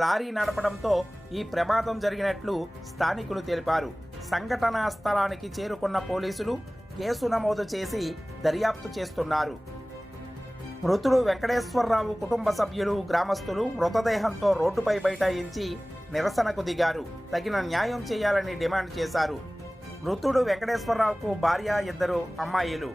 Lorry నడపడంతో ఈ ప్రమాదం జరిగినట్లు స్థానికులు తెలిపారు. సంఘటనా స్థలానికి చేరుకున్న పోలీసులు కేసు నమోదు చేసి దర్యాప్తు చేస్తున్నారు. మృతుడు వెంకటేశ్వరరావు కుటుంబ సభ్యులు, గ్రామస్తులు మృతదేహంతో రోడ్డుపై బైఠాయించి నిరసనకు దిగారు. తగిన న్యాయం చేయాలని డిమాండ్ చేశారు. మృతుడు వెంకటేశ్వరరావుకు భార్య, 2 అమ్మాయిలు.